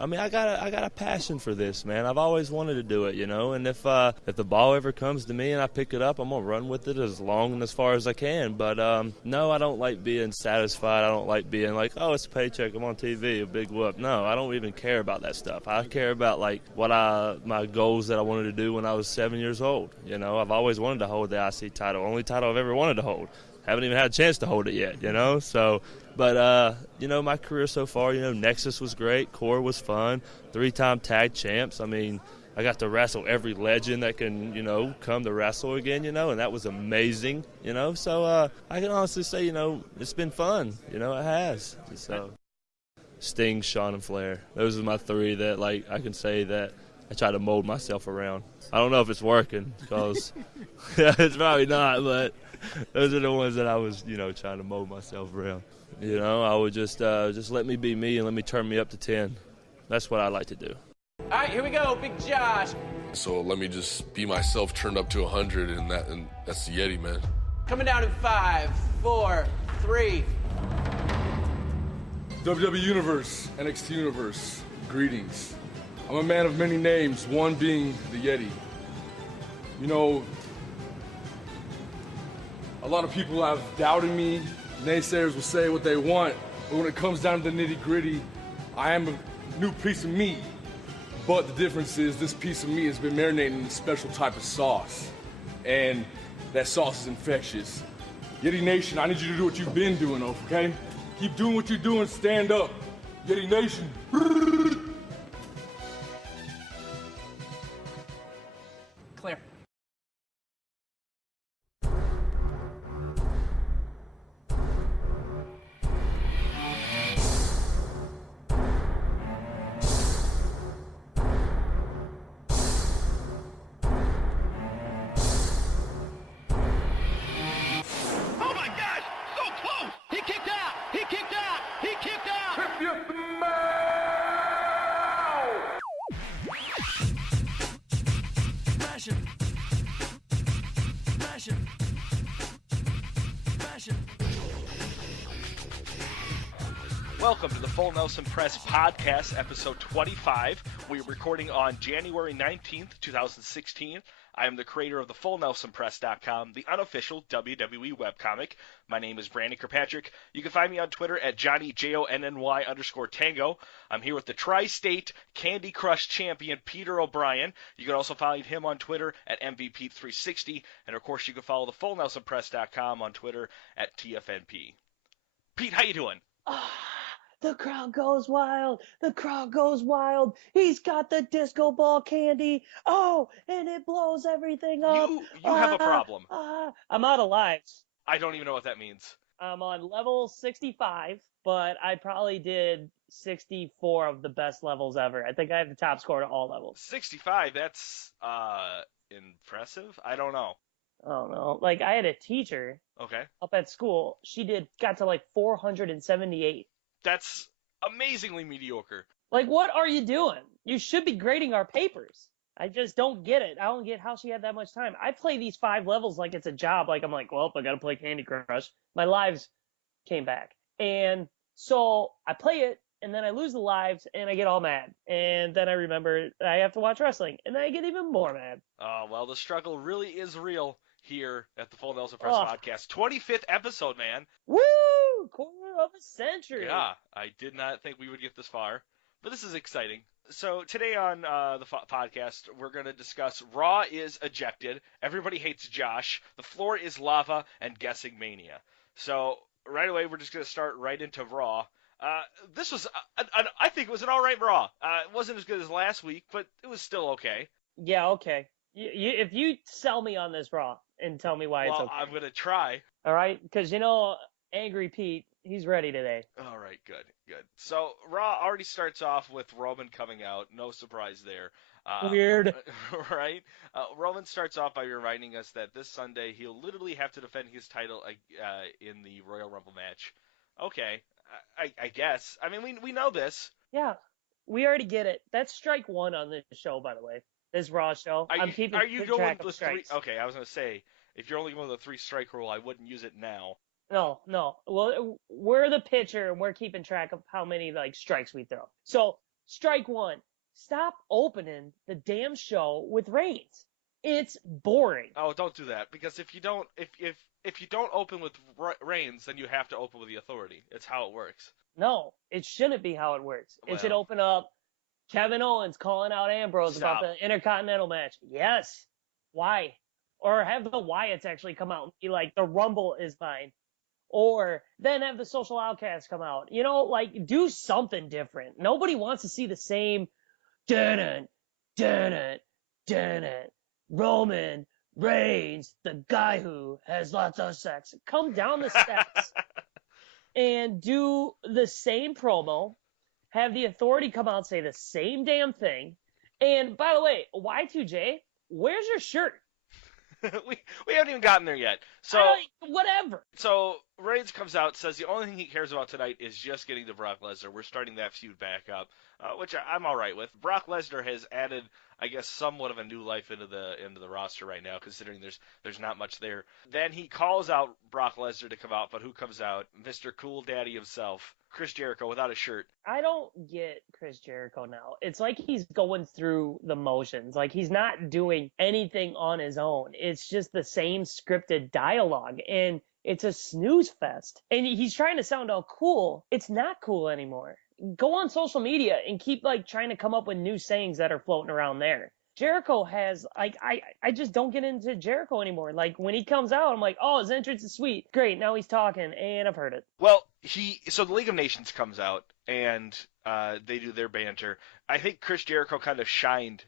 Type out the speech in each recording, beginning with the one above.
I mean, I got a passion for this, man. I've always wanted to do it, you know. And if the ball ever comes to me and I pick it up, I'm gonna run with it as long and as far as I can. But no, I don't like being satisfied. I don't like being like, oh, it's a paycheck, I'm on TV, a big whoop. No, I don't even care about that stuff. I care about like my goals that I wanted to do when I was 7 years old. You know, I've always wanted to hold the IC title, only title I've ever wanted to hold. Haven't even had a chance to hold it yet, you know. So, but you know, my career so far, you know, Nexus was great, Core was fun, 3-time tag champs. I mean, I got to wrestle every legend that can, you know, come to wrestle again, you know, and that was amazing, you know. So I can honestly say, you know, it's been fun, you know, it has. So Sting, Shawn, and Flair, those are my three that, like, I can say that I try to mold myself around. I don't know if it's working because it's probably not, but those are the ones that I was, you know, trying to mold myself around. You know, I would just let me be me and let me turn me up to 10. That's what I like to do. All right, here we go, Big Josh. So let me just be myself turned up to 100, and that's the Yeti, man. Coming down in 5, 4, 3. WWE Universe, NXT Universe, greetings. I'm a man of many names, one being the Yeti. You know, a lot of people have doubted me. Naysayers will say what they want, but when it comes down to the nitty-gritty, I am a new piece of meat. But the difference is this piece of meat has been marinating in a special type of sauce, and that sauce is infectious. Yeti Nation, I need you to do what you've been doing, okay? Keep doing what you're doing, stand up. Yeti Nation. Clear. Oh my gosh! So close! He kicked out! He kicked out! He kicked out! Smash him! Smash him! Smash him! Welcome to the Full Nelson Press Podcast, episode 25. We're recording on January 19th, 2016. I am the creator of the FullNelsonPress.com, the unofficial WWE webcomic. My name is Brandon Kirkpatrick. You can find me on Twitter at JohnnyJonny_Tango. I'm here with the Tri-State Candy Crush champion, Peter O'Brien. You can also find him on Twitter at MVP360. And, of course, you can follow the FullNelsonPress.com on Twitter at TFNP. Pete, how you doing? The crowd goes wild. The crowd goes wild. He's got the disco ball candy. Oh, and it blows everything up. You have a problem. I'm out of lives. I don't even know what that means. I'm on level 65, but I probably did 64 of the best levels ever. I think I have the top score to all levels. 65, that's impressive? I don't know. I don't know. Like, I had a teacher Okay. up at school. She got to like 478. That's amazingly mediocre. Like, what are you doing? You should be grading our papers. I just don't get it. I don't get how she had that much time. I play these 5 levels like it's a job. Like, I'm like, well, I got to play Candy Crush. My lives came back. And so I play it, and then I lose the lives, and I get all mad. And then I remember I have to watch wrestling, and then I get even more mad. Oh, well, the struggle really is real here at the Full Nelson Press Podcast. 25th episode, man. Woo! Quarter of a century. Yeah, I did not think we would get this far, but this is exciting. So today on the podcast, we're going to discuss Raw is Ejected, Everybody Hates Josh, The Floor is Lava, and Guessing Mania. So right away, we're just going to start right into Raw. This was, I think it was an all right Raw. It wasn't as good as last week, but it was still okay. Yeah, okay. If you sell me on this Raw and tell me why it's okay. Well, I'm going to try. All right? Because, you know, Angry Pete, he's ready today. All right, good. So Raw already starts off with Roman coming out. No surprise there. Weird. Right? Roman starts off by reminding us that this Sunday he'll literally have to defend his title in the Royal Rumble match. Okay, I guess. I mean, we know this. Yeah, we already get it. That's strike 1 on this show, by the way. This Raw show. Are you going track with of the 3? strikes. Okay, I was going to say, if you're only going with the 3-strike rule, I wouldn't use it now. No. Well, we're the pitcher, and we're keeping track of how many, like, strikes we throw. So strike one. Stop opening the damn show with Reigns. It's boring. Oh, don't do that, because if you don't open with Reigns, then you have to open with the Authority. It's how it works. No, it shouldn't be how it works. It should Well. open up Kevin Owens calling out Ambrose Stop. about the Intercontinental match. Yes. Why? Or have the Wyatts actually come out and be like, the Rumble is mine. Or then have the Social Outcasts come out. You know, like, do something different. Nobody wants to see the same dun Roman Reigns, the guy who has lots of sex. Come down the steps and do the same promo. Have the Authority come out and say the same damn thing. And by the way, Y2J, where's your shirt? we haven't even gotten there yet. So whatever. So Reigns comes out, says the only thing he cares about tonight is just getting to Brock Lesnar. We're starting that feud back up, which I'm all right with. Brock Lesnar has added, I guess, somewhat of a new life into the roster right now, considering there's not much there. Then he calls out Brock Lesnar to come out, but who comes out? Mr. Cool Daddy himself, Chris Jericho, without a shirt. I don't get Chris Jericho now. It's like he's going through the motions. Like, he's not doing anything on his own. It's just the same scripted dialogue, and it's a snooze fest. And he's trying to sound all cool. It's not cool anymore. Go on social media and keep, like, trying to come up with new sayings that are floating around there. Jericho has, like, I just don't get into Jericho anymore. Like, when he comes out, I'm like, oh, his entrance is sweet. Great, now he's talking, and I've heard it. Well, so the League of Nations comes out, and they do their banter. I think Chris Jericho kind of shined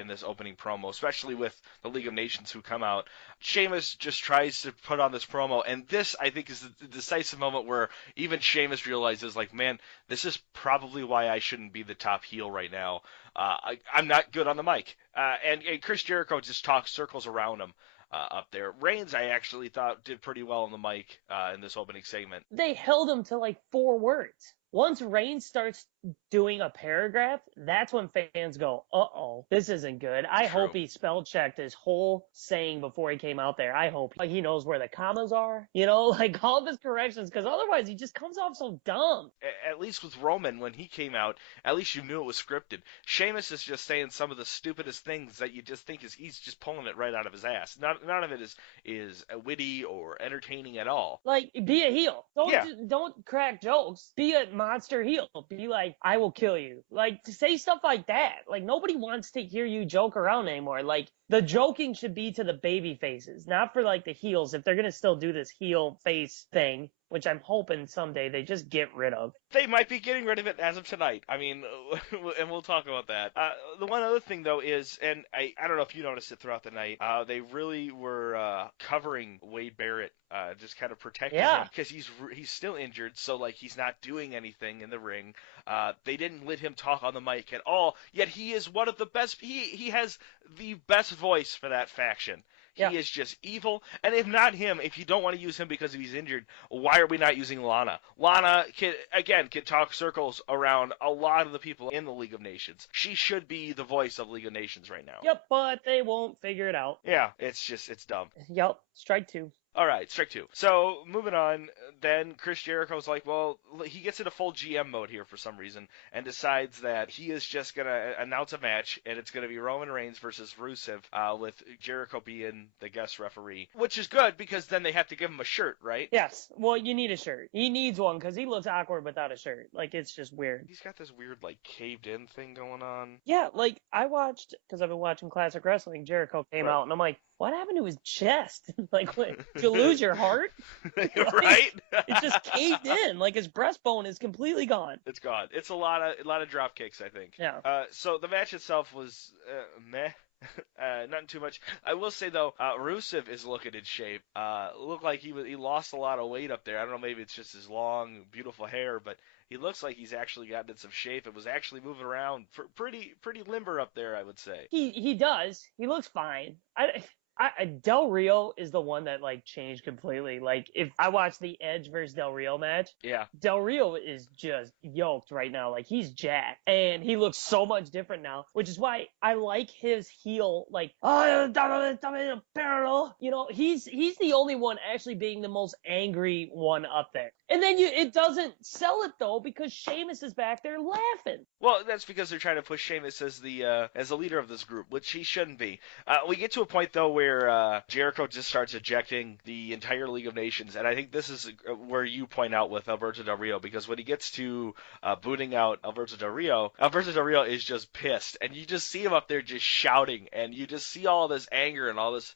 in this opening promo, especially with the League of Nations who come out. Sheamus just tries to put on this promo, and this, I think, is the decisive moment where even Sheamus realizes, like, man, this is probably why I shouldn't be the top heel right now. I'm not good on the mic. And Chris Jericho just talks circles around him up there. Reigns, I actually thought, did pretty well on the mic in this opening segment. They held him to, like, 4 words. Once Reigns starts doing a paragraph, that's when fans go, uh-oh, this isn't good. I hope he spell checked his whole saying before he came out there. I hope he knows where the commas are, you know, like all of his corrections, because otherwise he just comes off so dumb. At least with Roman, when he came out, at least you knew it was scripted. Sheamus is just saying some of the stupidest things that you just think he's just pulling it right out of his ass. None of it is witty or entertaining at all. Like, be a heel. Don't crack jokes. Be a monster heel. Be like, I will kill you. Like, to say stuff like that. Like, nobody wants to hear you joke around anymore. Like, the joking should be to the baby faces, not for, like, the heels, if they're going to still do this heel face thing, which I'm hoping someday they just get rid of. They might be getting rid of it as of tonight. I mean, and we'll talk about that. The one other thing, though, is, and I don't know if you noticed it throughout the night, they really were covering Wade Barrett, just kind of protecting him, because he's still injured, so, like, he's not doing anything in the ring. They didn't let him talk on the mic at all, yet he is one of the best. He has the best voice for that faction. He is just evil. And if not him, if you don't want to use him because he's injured, why are we not using Lana? Lana can talk circles around a lot of the people in the League of Nations. She should be the voice of League of Nations right now. Yep, but they won't figure it out. Yeah, it's dumb. Yep, strike 2. All right, strike 2. So, moving on, then Chris Jericho's like, well, he gets into full GM mode here for some reason and decides that he is just going to announce a match, and it's going to be Roman Reigns versus Rusev, with Jericho being the guest referee, which is good because then they have to give him a shirt, right? Yes. Well, you need a shirt. He needs one because he looks awkward without a shirt. Like, it's just weird. He's got this weird, like, caved-in thing going on. Yeah, like, I watched, because I've been watching classic wrestling, Jericho came out, and I'm like, what happened to his chest? Like, what, did you lose your heart? Right? It just caved in. Like, his breastbone is completely gone. It's gone. It's a lot of drop kicks, I think. Yeah. So the match itself was meh. Nothing too much. I will say though, Rusev is looking in shape. Looked like he lost a lot of weight up there. I don't know, maybe it's just his long, beautiful hair, but he looks like he's actually gotten in some shape. It was actually moving around pretty limber up there, I would say. He does. He looks fine. Del Rio is the one that like changed completely. Like if I watch the Edge versus Del Rio match, Yeah. Del Rio is just yoked right now. Like he's jacked and he looks so much different now, which is why I like his heel. Like, you know, he's the only one actually being the most angry one up there. And then it doesn't sell it though because Sheamus is back there laughing. Well, that's because they're trying to push Sheamus as the leader of this group, which he shouldn't be. We get to a point though where Jericho just starts ejecting the entire League of Nations, and I think this is where you point out with Alberto Del Rio, because when he gets to booting out Alberto Del Rio is just pissed, and you just see him up there just shouting, and you just see all this anger and all this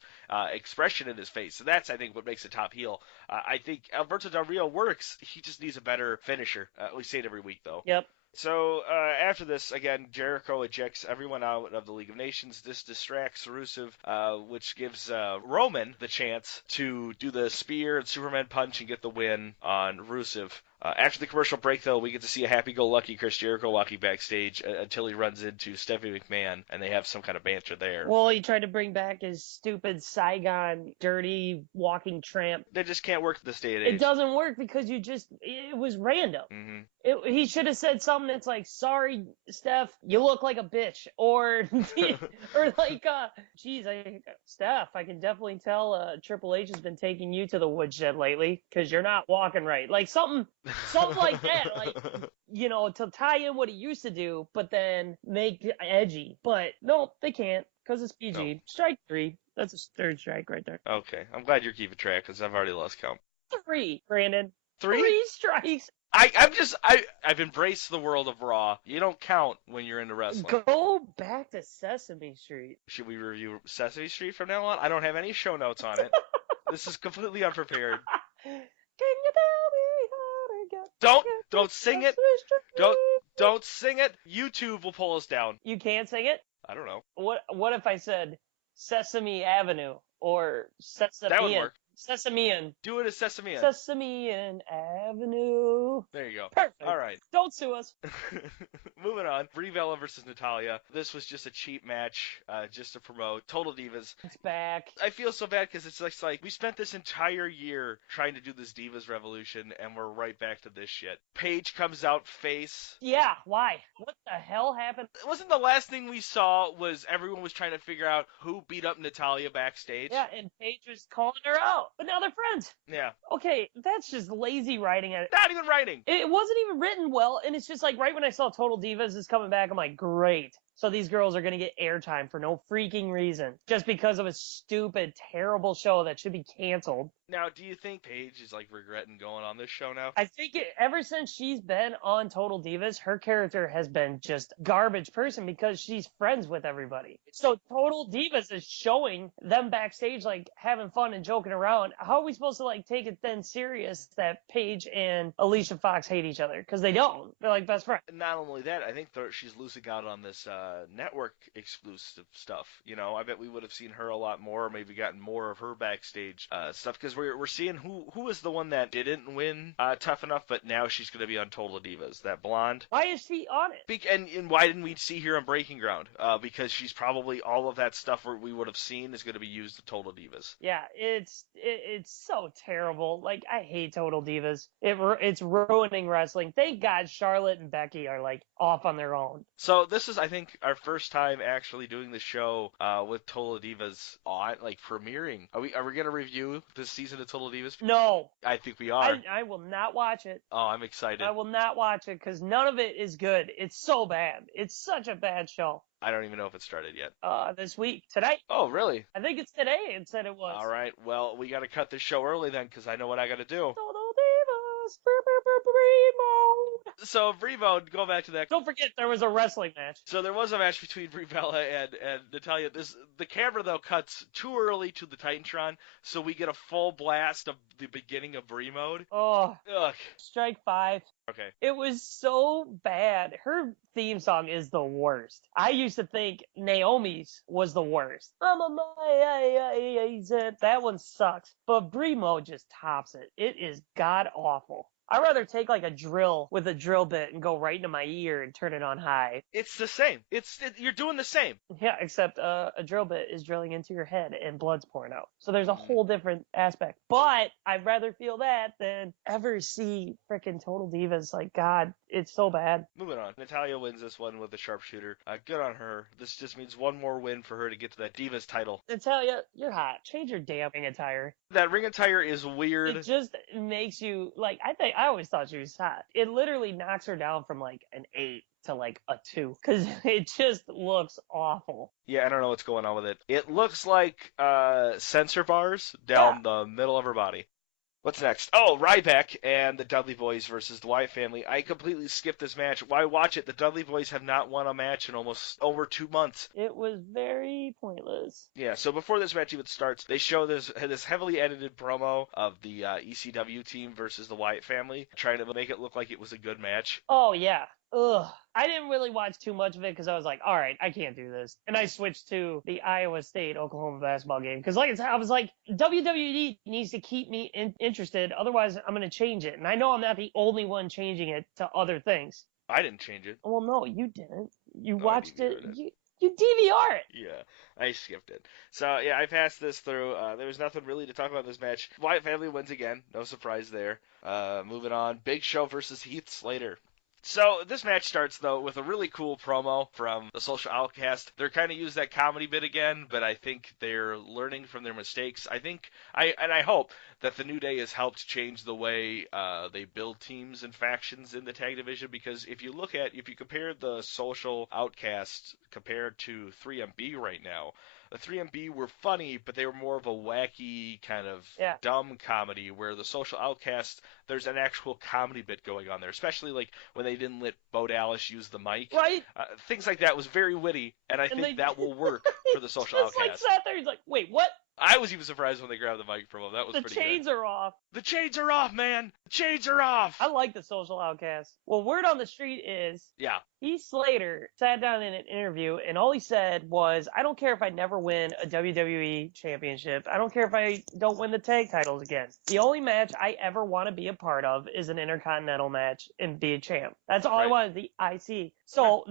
expression in his face. So that's, I think, what makes a top heel. I think Alberto Del Rio works. He just needs a better finisher. We say it every week, though. Yep. So after this, again, Jericho ejects everyone out of the League of Nations. This distracts Rusev, which gives Roman the chance to do the spear and Superman punch and get the win on Rusev. After the commercial break, though, we get to see a happy-go-lucky Chris Jericho walking backstage until he runs into Stephanie McMahon, and they have some kind of banter there. Well, he tried to bring back his stupid Saigon, dirty, walking tramp. They just can't work this day and age. It doesn't work because it was random. Mm-hmm. He should have said something that's like, sorry, Steph, you look like a bitch. Or like, geez, Steph, I can definitely tell Triple H has been taking you to the woodshed lately because you're not walking right. Like something like that, like, you know, to tie in what he used to do, but then make it edgy. But no, they can't because it's PG. No. Strike 3. That's a third strike right there. Okay, I'm glad you're keeping track because I've already lost count. 3, Brandon. 3? 3 strikes. I've embraced the world of Raw. You don't count when you're into wrestling. Go back to Sesame Street. Should we review Sesame Street from now on? I don't have any show notes on it. This is completely unprepared. Can you tell me how to get? Don't sing it. Don't sing it. YouTube will pull us down. You can't sing it? I don't know. What if I said Sesame Avenue or Sesame? That would work. Sesamean. Do it as Sesame. Sesamean Avenue. There you go. Perfect. All right. Don't sue us. Moving on. Brie Bella versus Natalya. This was just a cheap match, just to promote Total Divas. It's back. I feel so bad because it's like we spent this entire year trying to do this Divas Revolution, and we're right back to this shit. Paige comes out face. Yeah, why? What the hell happened? Wasn't the last thing we saw was everyone was trying to figure out who beat up Natalya backstage? Yeah, and Paige was calling her out. But now they're friends. Yeah. Okay, that's just lazy writing. Not even writing. It wasn't even written well, and it's just like right when I saw Total Divas is coming back, I'm like, great. So these girls are going to get airtime for no freaking reason. Just because of a stupid, terrible show that should be canceled. Now, do you think Paige is like regretting going on this show now? I think ever since she's been on Total Divas, her character has been just garbage person because she's friends with everybody. So Total Divas is showing them backstage like having fun and joking around. How are we supposed to like take it then serious that Paige and Alicia Fox hate each other? Because they don't. They're like best friends. Not only that, I think she's losing out on this network exclusive stuff. You know, I bet we would have seen her a lot more, or maybe gotten more of her backstage stuff, because we're seeing who is the one that didn't win Tough Enough, but now she's going to be on Total Divas. That blonde. Why is she on it? And why didn't we see her on Breaking Ground? Because she's probably all of that stuff we would have seen is going to be used to Total Divas. Yeah, it's so terrible. Like, I hate Total Divas. It's ruining wrestling. Thank God Charlotte and Becky are like off on their own. So this is, I think, our first time actually doing the show with Total Divas on, like, premiering. Are we going to review this season of Total Divas? No. I think we are. I will not watch it. Oh, I'm excited. I will not watch it because none of it is good. It's so bad. It's such a bad show. I don't even know if it started yet. This week. Today. Oh, really? I think it's today it said it was. All right. Well, we got to cut this show early then because I know what I got to do. Total Divas. Mode. So, Brie Mode, go back to that. Don't forget there was a wrestling match. So there was a match between Brie Bella and Natalya. The camera, though, cuts too early to the Titantron, so we get a full blast of the beginning of Brie Mode. Oh. Ugh. Strike 5. Okay. It was so bad. Her theme song is the worst. I used to think Naomi's was the worst. That one sucks. But Brie Mode just tops it. It is god awful. I'd rather take like a drill with a drill bit and go right into my ear and turn it on high. It's the same. You're doing the same. Yeah, except a drill bit is drilling into your head and blood's pouring out. So there's a whole different aspect. But I'd rather feel that than ever see frickin' Total Divas. Like, God, it's so bad. Moving on. Natalya wins this one with a sharpshooter. Good on her. This just means one more win for her to get to that Divas title. Natalya, you're hot. Change your damn ring attire. That ring attire is weird. It just makes you, like, I always thought she was hot. It literally knocks her down from like an 8 to like a 2 because it just looks awful. Yeah, I don't know what's going on with it. It looks like sensor bars down the middle of her body. What's next? Oh, Ryback and the Dudley Boys versus the Wyatt family. I completely skipped this match. Why watch it? The Dudley Boys have not won a match in almost over 2 months. It was very pointless. Yeah, so before this match even starts, they show this heavily edited promo of the ECW team versus the Wyatt family, trying to make it look like it was a good match. Oh, yeah. Ugh. I didn't really watch too much of it because I was like, all right, I can't do this. And I switched to the Iowa State-Oklahoma basketball game because I was like, WWE needs to keep me interested. Otherwise, I'm going to change it. And I know I'm not the only one changing it to other things. I didn't change it. Well, no, you didn't. You watched it. You DVR it. Yeah, I skipped it. So, yeah, I passed this through. There was nothing really to talk about in this match. Wyatt family wins again. No surprise there. Moving on. Big Show versus Heath Slater. So this match starts, though, with a really cool promo from the Social Outcast. They're kind of use that comedy bit again, but I think they're learning from their mistakes. I hope that the New Day has helped change the way they build teams and factions in the tag division, because if you compare the Social Outcast compared to 3MB right now, the 3MB were funny, but they were more of a wacky kind of dumb comedy, where the Social Outcast, there's an actual comedy bit going on there, especially like when they didn't let Bo Dallas use the mic. Right. Things like that was very witty, and I think that will work for the Social Outcast. Like sat there, he's like, wait, what? I was even surprised when they grabbed the mic from him. That was pretty good. The chains are off. The chains are off, man. The chains are off. I like the Social Outcast. Well, word on the street is Heath Slater sat down in an interview, and all he said was, I don't care if I never win a WWE championship. I don't care if I don't win the tag titles again. The only match I ever want to be a part of is an Intercontinental match and be a champ. That's all I wanted, the IC. So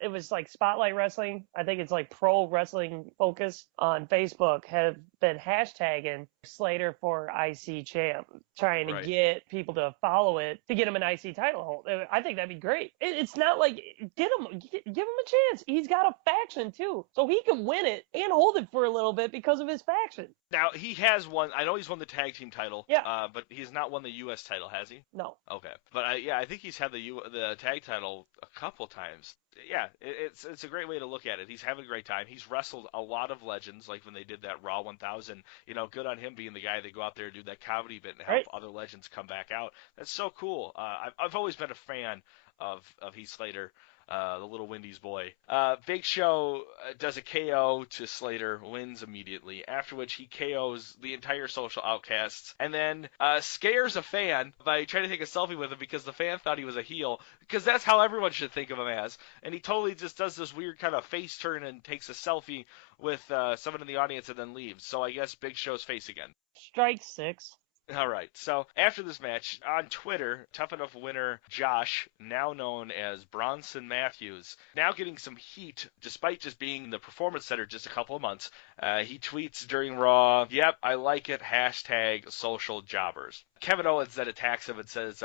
it was like Spotlight Wrestling. I think it's like Pro Wrestling Focus on Facebook have been hashtagging Slater for IC champ, trying to get people to follow it to get him an IC title hold. I think that'd be great. It's not like give him a chance. He's got a faction too, so he can win it and hold it for a little bit because of his faction. Now he has won. I know he's won the tag team title. Yeah. But he's not won the U.S. title, has he? No. Okay. But I think he's had the tag title a couple times. Yeah, it's a great way to look at it. He's having a great time. He's wrestled a lot of legends, like when they did that Raw 1000. Good on him being the guy that go out there and do that comedy bit and help other legends come back out. That's so cool. I've always been a fan of Heath Slater. The little Wendy's boy. Big Show does a KO to Slater, wins immediately, after which he KOs the entire Social Outcasts, and then scares a fan by trying to take a selfie with him because the fan thought he was a heel, because that's how everyone should think of him as, and he totally just does this weird kind of face turn and takes a selfie with someone in the audience and then leaves. So I guess Big Show's face again. Strike 6. All right, so after this match, on Twitter, Tough Enough winner Josh, now known as Bronson Matthews, now getting some heat despite just being the Performance Center just a couple of months. He tweets during Raw, "Yep, I like it, #SocialJobbers." Kevin Owens then attacks him and says,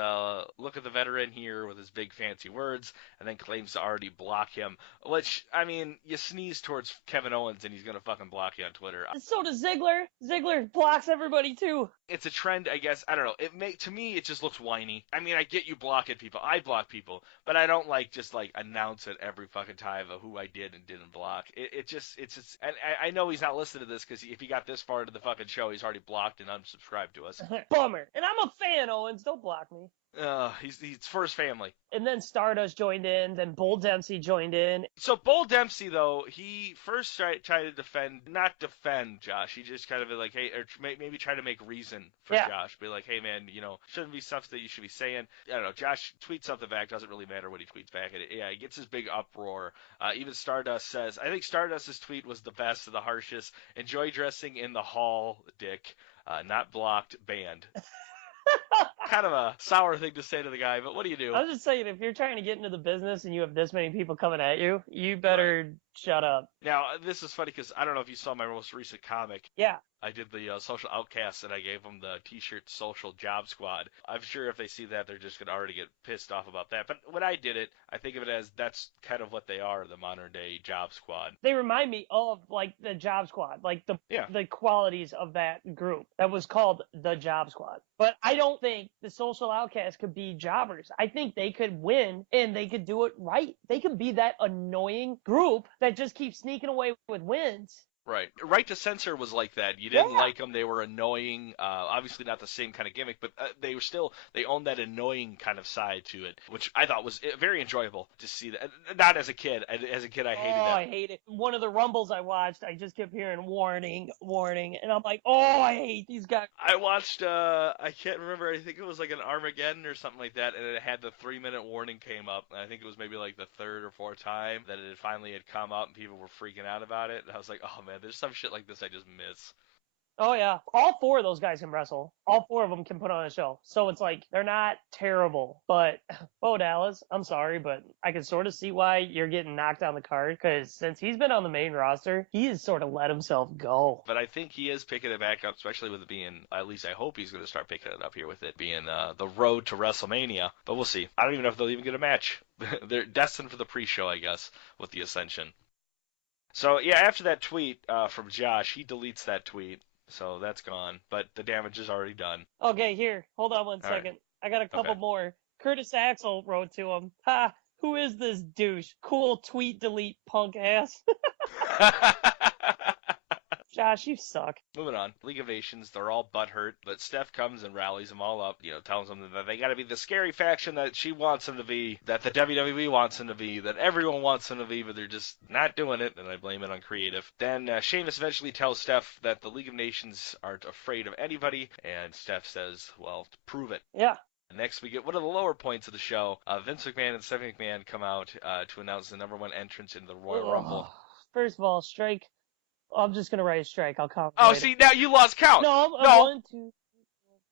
look at the veteran here with his big fancy words, and then claims to already block him, which, I mean, you sneeze towards Kevin Owens and he's going to fucking block you on Twitter. So does Ziggler. Ziggler blocks everybody too. It's a trend, I guess. I don't know. To me, it just looks whiny. I mean, I get you blocking people. I block people, but I don't just announce it every fucking time of who I did and didn't block. It's just, and I know he's not listening to this because if he got this far into the fucking show, he's already blocked and unsubscribed to us. Bummer. And I'm a fan, Owens. Don't block me. He's for his family. And then Stardust joined in, then Bull Dempsey joined in. So Bull Dempsey, though, he first tried to not defend Josh. He just kind of like, hey, or maybe try to make reason for Josh. Be like, hey, man, shouldn't be stuff that you should be saying. I don't know. Josh tweets something back. Doesn't really matter what he tweets back. He gets his big uproar. Even Stardust says, I think Stardust's tweet was the best of the harshest. Enjoy dressing in the hall, Dick. Not blocked, banned. kind of a sour thing to say to the guy, but what do you do? I was just saying, if you're trying to get into the business and you have this many people coming at you, you better shut up. Now, this is funny because I don't know if you saw my most recent comic. Yeah. I did the Social Outcasts, and I gave them the T-shirt Social Job Squad. I'm sure if they see that, they're just going to already get pissed off about that. But when I did it, I think of it as that's kind of what they are, the modern-day Job Squad. They remind me of, like, the Job Squad, like the qualities of that group that was called the Job Squad. But I don't think the Social Outcasts could be jobbers. I think they could win, and they could do it right. They could be that annoying group that just keeps sneaking away with wins. Right. Right to Censor was like that. You didn't like them. They were annoying. Obviously not the same kind of gimmick, but they owned that annoying kind of side to it, which I thought was very enjoyable to see that. Not as a kid. As a kid, I hated that. I hate it. One of the Rumbles I watched, I just kept hearing warning, warning, and I'm like, oh, I hate these guys. I watched, I can't remember, I think it was like an Armageddon or something like that, and it had the 3-minute warning came up, and I think it was maybe like the third or fourth time that it finally had come up, and people were freaking out about it, and I was like, oh man, there's some shit like this I just miss. Oh, yeah. All 4 of those guys can wrestle. All 4 of them can put on a show. So it's like, they're not terrible. But, Bo Dallas, I'm sorry, but I can sort of see why you're getting knocked on the card. Because since he's been on the main roster, he has sort of let himself go. But I think he is picking it back up, especially with it being, at least I hope he's going to start picking it up here with it being the road to WrestleMania. But we'll see. I don't even know if they'll even get a match. They're destined for the pre-show, I guess, with the Ascension. So, yeah, after that tweet from Josh, he deletes that tweet. So that's gone, but the damage is already done. Okay, here. Hold on one second. Right. I got a couple more. Curtis Axel wrote to him. Ha! Who is this douche? Cool tweet delete punk ass. Josh, you suck. Moving on. League of Nations, they're all butthurt, but Steph comes and rallies them all up, tells them that they gotta be the scary faction that she wants them to be, that the WWE wants them to be, that everyone wants them to be, but they're just not doing it, and I blame it on creative. Then Sheamus eventually tells Steph that the League of Nations aren't afraid of anybody, and Steph says, well, prove it. Yeah. Next, we get one of the lower points of the show. Vince McMahon and Stephanie McMahon come out to announce the number 1 entrance into the Royal Rumble. First of all, strike. I'm just gonna write a strike. I'll count. Oh, see, now you lost count. No. 1, 2, 3,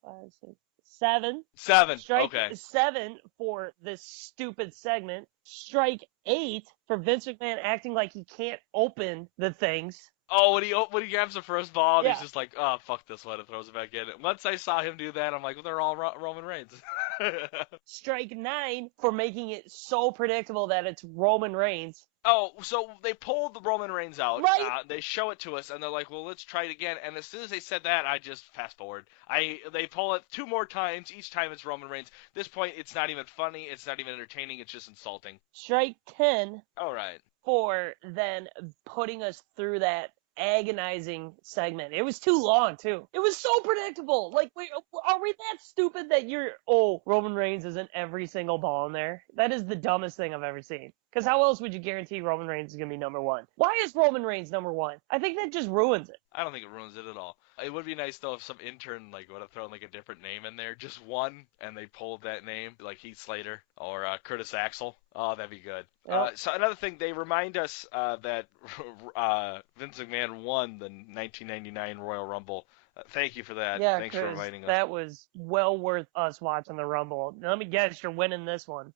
4, 5, 6, 7. 7. Strike okay. 7 for this stupid segment. Strike 8 for Vince McMahon acting like he can't open the things. Oh, when he grabs the first ball, and he's just like, oh, fuck this one, and throws it back in. Once I saw him do that, I'm like, well, they're all Roman Reigns. Strike 9 for making it so predictable that it's Roman Reigns. Oh, so they pulled the Roman Reigns out. Right. They show it to us, and they're like, well, let's try it again. And as soon as they said that, I just fast forward. They pull it 2 more times. Each time it's Roman Reigns. At this point, it's not even funny. It's not even entertaining. It's just insulting. Strike 10. All right. For then putting us through that agonizing segment. It was too long, too. It was so predictable. Like, wait, are we that stupid that Roman Reigns is in every single ball in there? That is the dumbest thing I've ever seen. Because how else would you guarantee Roman Reigns is going to be number 1? Why is Roman Reigns number 1? I think that just ruins it. I don't think it ruins it at all. It would be nice, though, if some intern, would have thrown, a different name in there. Just one, and they pulled that name, like Heath Slater or Curtis Axel. Oh, that'd be good. Yep. So another thing, they remind us that Vince McMahon won the 1999 Royal Rumble. Thank you for that. Yeah, thanks for reminding us. That was well worth us watching the Rumble. Let me guess, you're winning this one.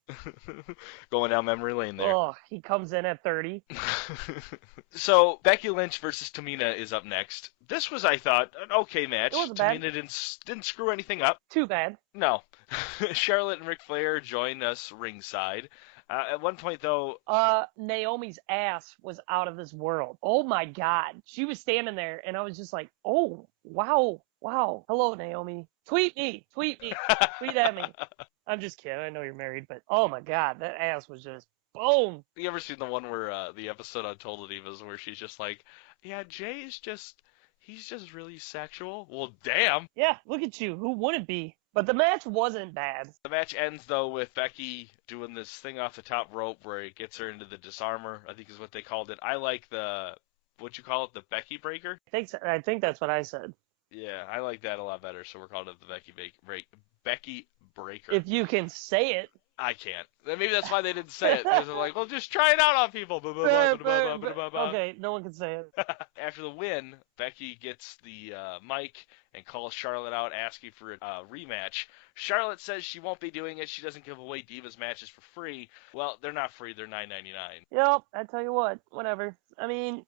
Going down memory lane there. Oh, he comes in at 30. So, Becky Lynch versus Tamina is up next. This was, I thought, an okay match. It wasn't bad. Tamina didn't screw anything up. Too bad. No. Charlotte and Ric Flair join us ringside. At one point, though... Naomi's ass was out of this world. Oh, my God. She was standing there, and I was just like, oh, wow. Hello, Naomi. Tweet me. Tweet at me. I'm just kidding. I know you're married, but oh, my God. That ass was just boom. You ever seen the one where, the episode on Total Divas where she's just like, yeah, Jay's he's just really sexual? Well, damn. Yeah, look at you. Who wouldn't be? But the match wasn't bad. The match ends, though, with Becky doing this thing off the top rope where it gets her into the disarmor, I think is what they called it. I like what'd you call it, the Becky Breaker? I think that's what I said. Yeah, I like that a lot better, so we're calling it the Becky Breaker. If you can say it. I can't. Maybe that's why they didn't say it. Because they're like, well, just try it out on people. Okay, no one can say it. After the win, Becky gets the mic and calls Charlotte out, asking for a rematch. Charlotte says she won't be doing it. She doesn't give away Divas matches for free. Well, they're not free. They're $9.99. Yep, I tell you what, whatever. I mean,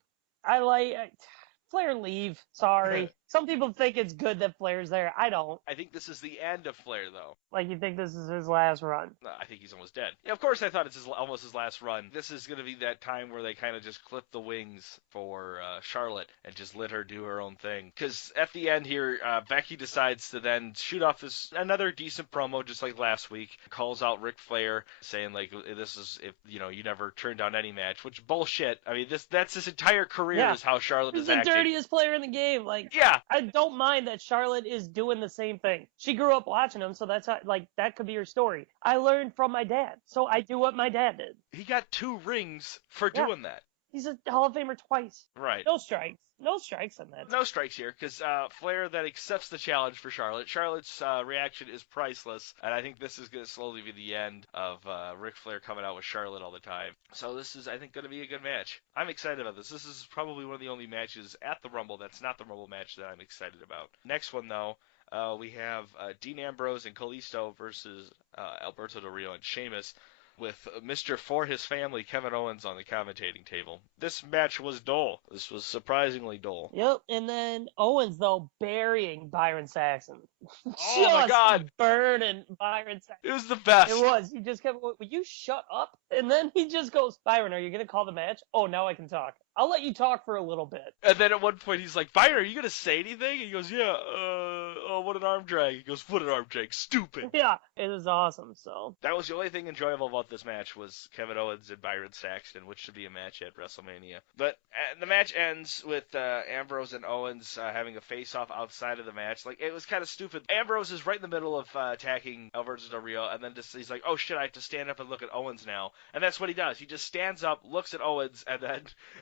Flair leave. Sorry. Some people think it's good that Flair's there. I don't. I think this is the end of Flair, though. Like, you think this is his last run? I think he's almost dead. Yeah, of course I thought it's almost his last run. This is going to be that time where they kind of just clip the wings for Charlotte and just let her do her own thing. Because at the end here, Becky decides to then shoot off another decent promo, just like last week. Calls out Ric Flair, saying, like, this is, if you never turned down any match, which bullshit. I mean, that's his entire career is how Charlotte is acting. He's the dirtiest player in the game. Like, yeah. I don't mind that Charlotte is doing the same thing. She grew up watching him, so that's how, like, that could be her story. I learned from my dad, so I do what my dad did. He got 2 rings for doing that. He's a Hall of Famer twice. Right. No strikes. No strikes on that. No strikes here, because Flair then accepts the challenge for Charlotte. Charlotte's reaction is priceless, and I think this is going to slowly be the end of Ric Flair coming out with Charlotte all the time. So this is, I think, going to be a good match. I'm excited about this. This is probably one of the only matches at the Rumble that's not the Rumble match that I'm excited about. Next one, though, we have Dean Ambrose and Kalisto versus Alberto Del Rio and Sheamus, with Mr. For His Family Kevin Owens on the commentating table. This match was dull. This was surprisingly dull. Yep, and then Owens, though, burying Byron Saxton. Oh my God! Burning Byron Saxton. It was the best. It was. He just kept, will you shut up? And then he just goes, Byron, are you going to call the match? Oh, now I can talk. I'll let you talk for a little bit. And then at one point he's like, Byron, are you going to say anything? And he goes, yeah, oh, what an arm drag. He goes, what an arm drag, stupid. Yeah, it was awesome, so. That was the only thing enjoyable about this match was Kevin Owens and Byron Saxton, which should be a match at WrestleMania. But the match ends with Ambrose and Owens having a face-off outside of the match. Like, it was kind of stupid. Ambrose is right in the middle of attacking Alberto Del Rio, and then he's like, oh shit, I have to stand up and look at Owens now. And that's what he does. He just stands up, looks at Owens, and then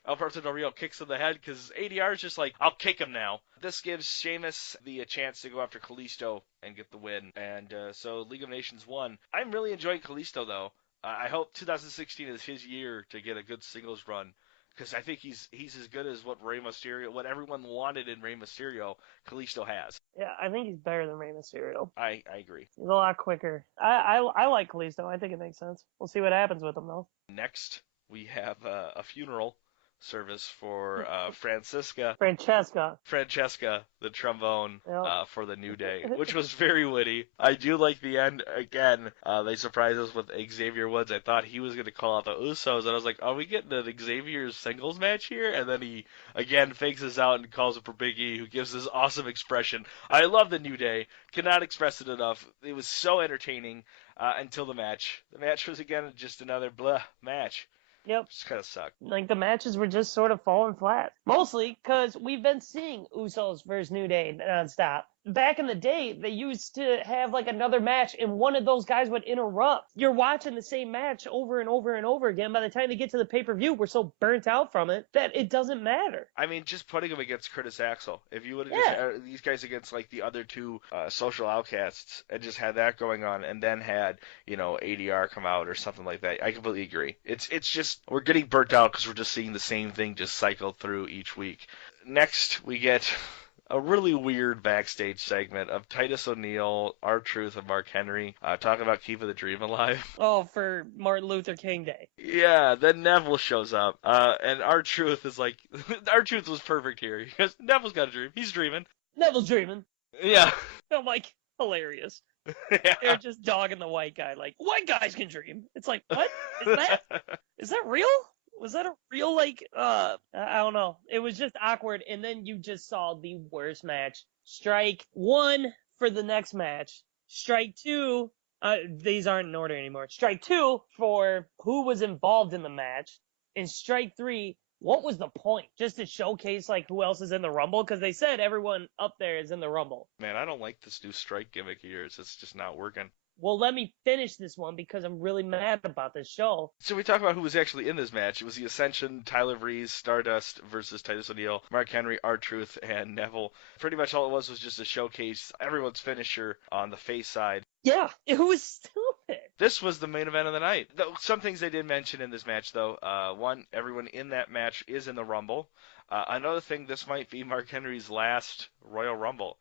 Alberto Del Rio kicks him in the head because ADR is just like, I'll kick him now. This gives Sheamus the chance to go after Kalisto and get the win. And so League of Nations won. I'm really enjoying Kalisto, though. I hope 2016 is his year to get a good singles run, because I think he's as good as what what everyone wanted in Rey Mysterio, Kalisto has. Yeah, I think he's better than Rey Mysterio. I agree. He's a lot quicker. I like Kalisto. I think it makes sense. We'll see what happens with him, though. Next, we have a funeral service for Francesca, the trombone, for the New Day, which was very witty. I do like the end. Again, they surprised us with Xavier Woods. I thought he was going to call out the Usos, and I was like, are we getting an Xavier's singles match here? And then he, again, fakes us out and calls it for Big E, who gives this awesome expression. I love the New Day. Cannot express it enough. It was so entertaining until the match. The match was, again, just another blah match. Yep. Just kind of sucked. Like, the matches were just sort of falling flat. Mostly because we've been seeing Usos versus New Day nonstop. Back in the day, they used to have, like, another match, and one of those guys would interrupt. You're watching the same match over and over and over again. By the time they get to the pay-per-view, we're so burnt out from it that it doesn't matter. I mean, just putting him against Curtis Axel. If you would have just these guys against, like, the other two social outcasts and just had that going on, and then had, ADR come out or something like that, I completely agree. It's just, we're getting burnt out because we're just seeing the same thing just cycle through each week. Next, we get a really weird backstage segment of Titus O'Neil, R-Truth, and Mark Henry talking about keeping the dream alive. Oh, for Martin Luther King Day. Yeah, then Neville shows up, and R-Truth is like, R-Truth was perfect here. He goes, Neville's got a dream. He's dreaming. Neville's dreaming. Yeah. I'm like, hilarious. Yeah. They're just dogging the white guy, like, white guys can dream. It's like, what? Is that real? Was that a real, I don't know. It was just awkward, and then you just saw the worst match. Strike 1 for the next match. Strike 2, these aren't in order anymore. Strike 2 for who was involved in the match. And strike 3, what was the point? Just to showcase, who else is in the Rumble? Because they said everyone up there is in the Rumble. Man, I don't like this new strike gimmick here. It's just not working. Well, let me finish this one because I'm really mad about this show. So we talk about who was actually in this match. It was the Ascension, Tyler Breeze, Stardust versus Titus O'Neil, Mark Henry, R-Truth, and Neville. Pretty much all it was just a showcase everyone's finisher on the face side. Yeah, it was stupid. This was the main event of the night. Some things they did mention in this match, though. One, everyone in that match is in the Rumble. Another thing, this might be Mark Henry's last Royal Rumble.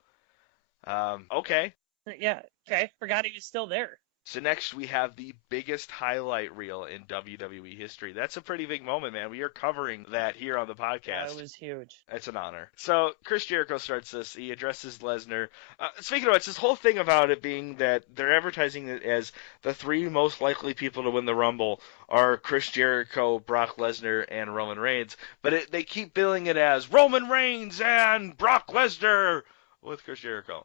Okay. Yeah, okay. Forgot he was still there. So next we have the biggest highlight reel in WWE history. That's a pretty big moment, man. We are covering that here on the podcast. Yeah, it was huge. It's an honor. So Chris Jericho starts this. He addresses Lesnar. Speaking of which, this whole thing about it being that they're advertising it as the 3 most likely people to win the Rumble are Chris Jericho, Brock Lesnar, and Roman Reigns. But they keep billing it as Roman Reigns and Brock Lesnar with Chris Jericho.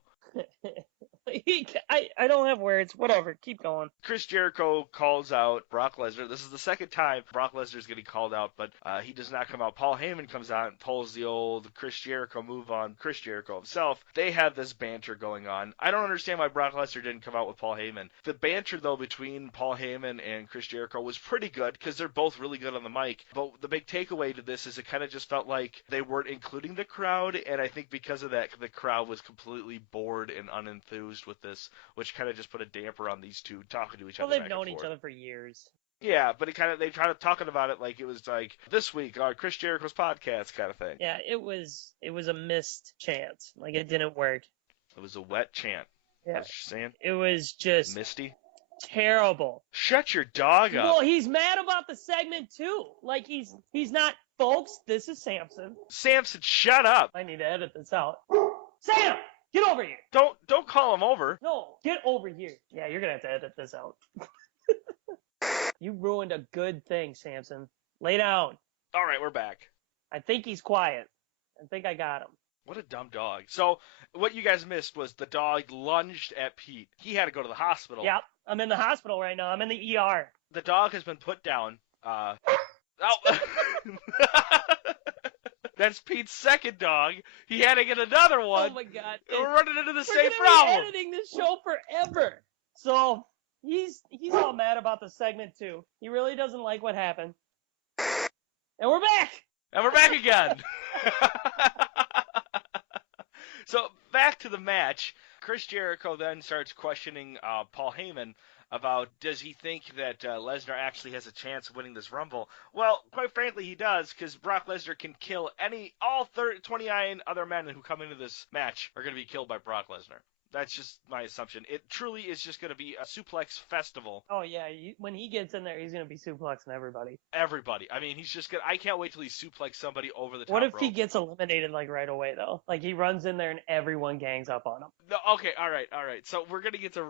I don't have words. Whatever. Keep going. Chris Jericho calls out Brock Lesnar. This is the second time Brock Lesnar is getting called out, but he does not come out. Paul Heyman comes out and pulls the old Chris Jericho move on Chris Jericho himself. They have this banter going on. I don't understand why Brock Lesnar didn't come out with Paul Heyman. The banter, though, between Paul Heyman and Chris Jericho was pretty good because they're both really good on the mic. But the big takeaway to this is it kind of just felt like they weren't including the crowd, and I think because of that, the crowd was completely bored and unenthused with this, which kind of just put a damper on these two talking to each other. Well, they've known each other for years. Yeah, but they kind of talking about it like it was like this week on Chris Jericho's podcast kind of thing. Yeah, it was a missed chance. Like, it didn't work. It was a wet chant. Yeah. What you're saying? It was just misty. Terrible. Shut your dog up. Well, he's mad about the segment too. Like, he's not. Folks, this is Samson. Samson, shut up. I need to edit this out. Sam, get over here. Don't call him over. No, get over here. Yeah, you're gonna have to edit this out. You ruined a good thing, Samson. Lay down. All right, we're back. I think he's quiet. I think I got him. What a dumb dog. So, what you guys missed was the dog lunged at Pete. He had to go to the hospital. Yep, I'm in the hospital right now. I'm in the ER. The dog has been put down. That's Pete's second dog. He had to get another one. Oh my God. We're running into the same We're gonna problem. be editing this show forever. So he's all mad about the segment too. He really doesn't like what happened. And we're back. And we're back again. So back to the match. Chris Jericho then starts questioning Paul Heyman about does he think that Lesnar actually has a chance of winning this Rumble. Well, quite frankly, he does, because Brock Lesnar can kill all 29 other men who come into this match are going to be killed by Brock Lesnar. That's just my assumption. It truly is just going to be a suplex festival. Oh, yeah. When he gets in there, he's going to be suplexing everybody. Everybody. I mean, he's just going to... I can't wait till he suplex somebody over the top What if rope. he gets eliminated, like, right away, though? Like, he runs in there and everyone gangs up on him. No, okay, all right. So we're going to get to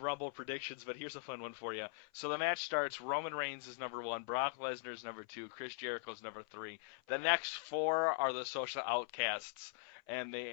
Rumble predictions, but here's a fun one for you. So the match starts. Roman Reigns is number 1. Brock Lesnar is number 2. Chris Jericho is number 3. The next 4 are the Social Outcasts, and they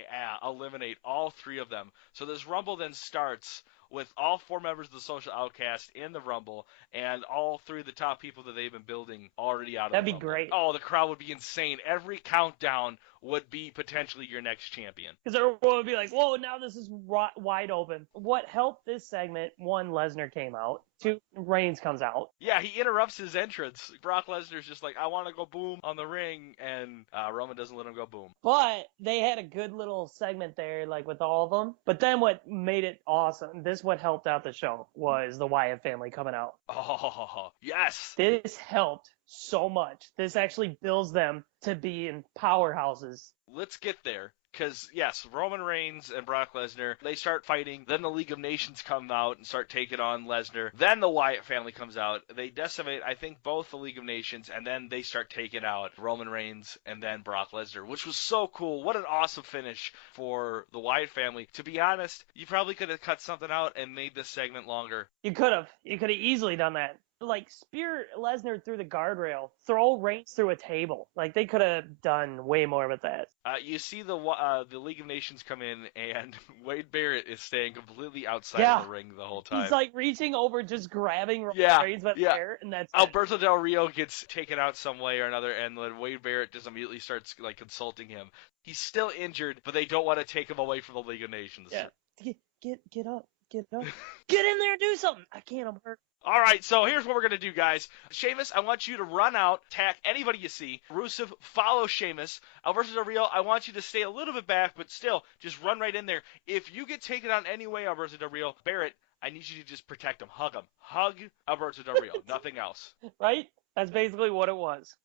eliminate all 3 of them. So this Rumble then starts with all 4 members of the Social Outcast in the Rumble, and all 3 of the top people that they've been building already out of the Rumble. That'd be great. Oh, the crowd would be insane. Every countdown would be potentially your next champion. Because everyone would be like, whoa, now this is wide open. What helped this segment, 1, Lesnar came out. 2, Reigns comes out. Yeah, he interrupts his entrance. Brock Lesnar's just like, I want to go boom on the ring, and Roman doesn't let him go boom. But they had a good little segment there, like, with all of them. But then what made it awesome, what helped out the show, was the Wyatt family coming out. Oh, yes. This helped so much. This actually builds them to be in powerhouses. Let's get there. Because, yes, Roman Reigns and Brock Lesnar, they start fighting. Then the League of Nations come out and start taking on Lesnar. Then the Wyatt family comes out. They decimate, I think, both the League of Nations, and then they start taking out Roman Reigns and then Brock Lesnar, which was so cool. What an awesome finish for the Wyatt family. To be honest, you probably could have cut something out and made this segment longer. You could have. You could have easily done that. Like, spear Lesnar through the guardrail, throw Reigns through a table. Like, they could have done way more with that. You see the League of Nations come in, and Wade Barrett is staying completely outside of the ring the whole time. He's, like, reaching over, just grabbing Reigns by the hair, and that's Alberto Del Rio gets taken out some way or another, and then Wade Barrett just immediately starts, like, consulting him. He's still injured, but they don't want to take him away from the League of Nations. Yeah. Get up. Get up. Get in there and do something. I can't. I'm hurt. All right, so here's what we're going to do, guys. Sheamus, I want you to run out, attack anybody you see. Rusev, follow Sheamus. Alberto Del Rio, I want you to stay a little bit back, but still, just run right in there. If you get taken out anyway, Alberto Del Rio, Barrett, I need you to just protect him. Hug him. Hug Alberto Del Rio. Nothing else. Right? That's basically what it was.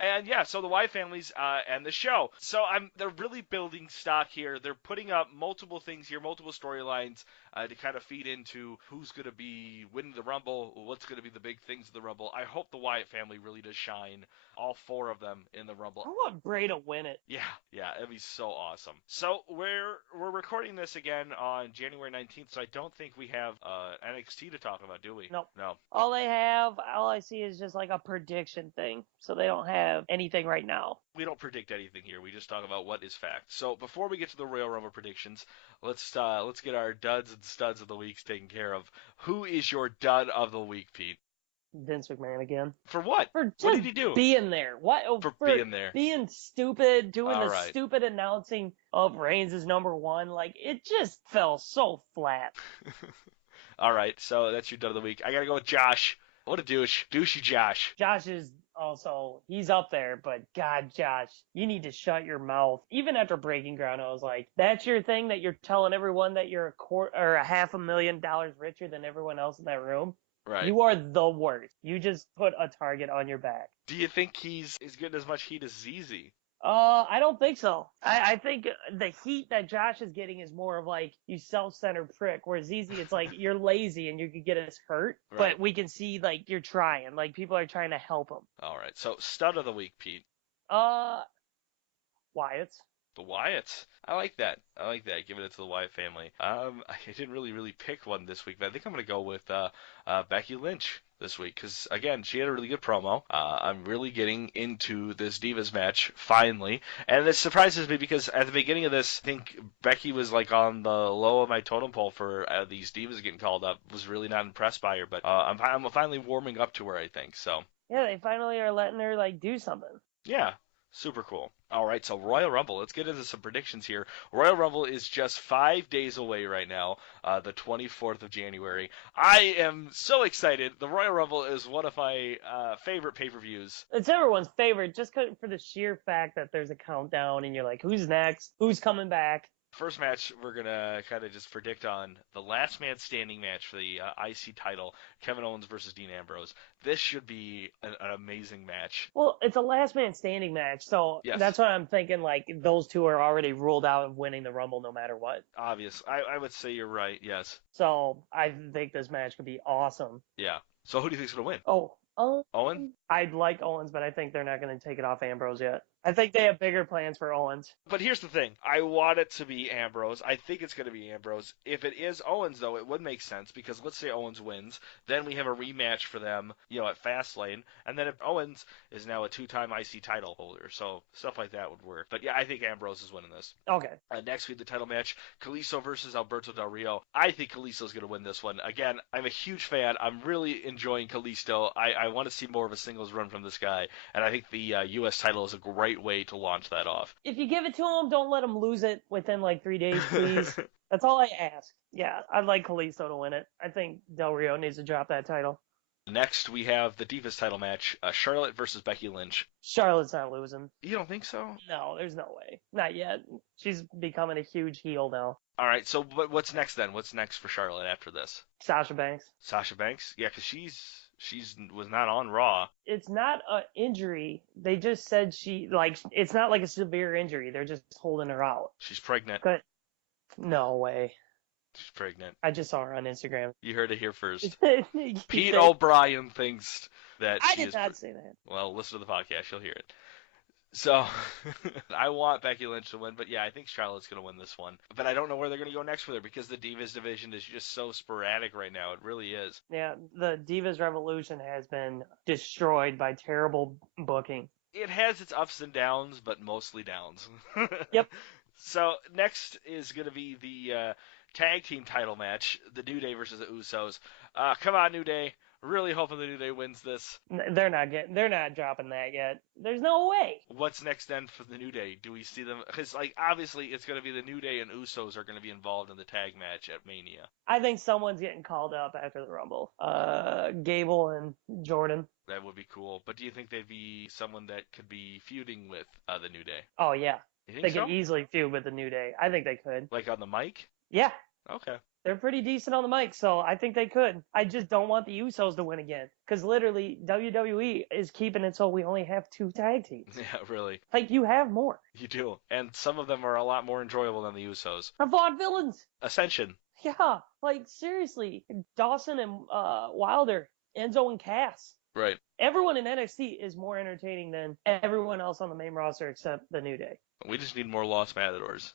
And yeah, so the Wyatt families and the show. So they're really building stock here. They're putting up multiple things here, multiple storylines to kind of feed into who's going to be winning the Rumble, what's going to be the big things of the Rumble. I hope the Wyatt family really does shine, all 4 of them in the Rumble. I want Bray to win it. Yeah, it'd be so awesome. So we're recording this again on January 19th, so I don't think we have NXT to talk about, do we? Nope. No. All I see is just like a prediction thing. So they don't have anything right now. We don't predict anything here. We just talk about what is fact. So before we get to the Royal Rumble predictions, let's get our duds and studs of the week taken care of. Who is your dud of the week, Pete? Vince McMahon again. For what? For just what did he do? Being there. What? For being there. Being stupid, doing All the right. stupid announcing of Reigns is number 1. Like, it just fell so flat. All right, so that's your dud of the week. I got to go with Josh. What a douche. Douchey Josh. Josh is also, he's up there, but God, Josh, you need to shut your mouth. Even after Breaking Ground, I was like, that's your thing that you're telling everyone that you're a $500,000 richer than everyone else in that room? Right. You are the worst. You just put a target on your back. Do you think he's getting as much heat as ZZ? I don't think so. I think the heat that Josh is getting is more of like, you self-centered prick, where ZZ, it's like, you're lazy and you could get us hurt, Right. but we can see, like, you're trying. Like, people are trying to help him. All right, so stud of the week, Pete. Wyatt's. The Wyatts. I like that. Giving it to the Wyatt family. I didn't really pick one this week, but I think I'm going to go with Becky Lynch this week because, again, she had a really good promo. I'm really getting into this Divas match, finally. And it surprises me because at the beginning of this, I think Becky was like on the low of my totem pole for these Divas getting called up. Was really not impressed by her, but I'm finally warming up to her, I think. So Yeah, they finally are letting her, like, do something. yeah. Super cool. All right, so Royal Rumble. Let's get into some predictions here. Royal Rumble is just 5 days away right now, the 24th of January. I am so excited. The Royal Rumble is one of my favorite pay-per-views. It's everyone's favorite just for the sheer fact that there's a countdown and you're like, who's next? Who's coming back? First match, we're going to kind of just predict on the last man standing match for the IC title, Kevin Owens versus Dean Ambrose. This should be an amazing match. Well, it's a last man standing match, so Yes. That's what I'm thinking, like, those two are already ruled out of winning the Rumble no matter what. Obvious. I would say you're right, yes. So I think this match could be awesome. Yeah. So who do you think's going to win? Owen? I'd like Owens, but I think they're not going to take it off Ambrose yet. I think they have bigger plans for Owens. But here's the thing. I want it to be Ambrose. I think it's going to be Ambrose. If it is Owens, though, it would make sense because let's say Owens wins. Then we have a rematch for them, at Fastlane. And then if Owens is now a 2-time IC title holder. So stuff like that would work. But yeah, I think Ambrose is winning this. Okay. Next week, the title match, Kalisto versus Alberto Del Rio. I think Kalisto's going to win this one. Again, I'm a huge fan. I'm really enjoying Kalisto. I want to see more of a singles run from this guy. And I think the U.S. title is a great way to launch that off. If you give it to him, don't let him lose it within like 3 days, please. That's all I ask. Yeah, I'd like Kalisto to win it. I think Del Rio needs to drop that title. Next, we have the Divas title match, Charlotte versus Becky Lynch. Charlotte's not losing. You don't think so? No, there's no way. Not yet. She's becoming a huge heel now. All right, so what's next then? What's next for Charlotte after this? Sasha Banks. Sasha Banks? Yeah, because she's was not on Raw. It's not an injury. They just said it's not like a severe injury. They're just holding her out. She's pregnant. But no way. She's pregnant. I just saw her on Instagram. You heard it here first. Pete Pete O'Brien thinks that I she did is not say that. Well, listen to the podcast. You'll hear it. So, I want Becky Lynch to win, but yeah, I think Charlotte's going to win this one. But I don't know where they're going to go next with her because the Divas division is just so sporadic right now. It really is. Yeah, the Divas Revolution has been destroyed by terrible booking. It has its ups and downs, but mostly downs. Yep. So, next is going to be the tag team title match, the New Day versus the Usos. Come on, New Day. Really hoping the New Day wins this. They're not dropping that yet. There's no way. What's next then for the New Day? Do we see them? Because obviously it's going to be the New Day and Usos are going to be involved in the tag match at Mania. I think someone's getting called up after the Rumble. Gable and Jordan. That would be cool. But do you think they'd be someone that could be feuding with the New Day? Oh yeah, You think they so? could easily feud with the New Day. I think they could. Like on the mic? Yeah. Okay. They're pretty decent on the mic, so I think they could. I just don't want the Usos to win again. Because literally, WWE is keeping it so we only have 2 tag teams. Yeah, really. Like, you have more. You do. And some of them are a lot more enjoyable than the Usos. The Vaudevillains. Ascension. Yeah, like, seriously. Dawson and Wilder. Enzo and Cass. Right. Everyone in NXT is more entertaining than everyone else on the main roster except the New Day. We just need more Lost Matadors.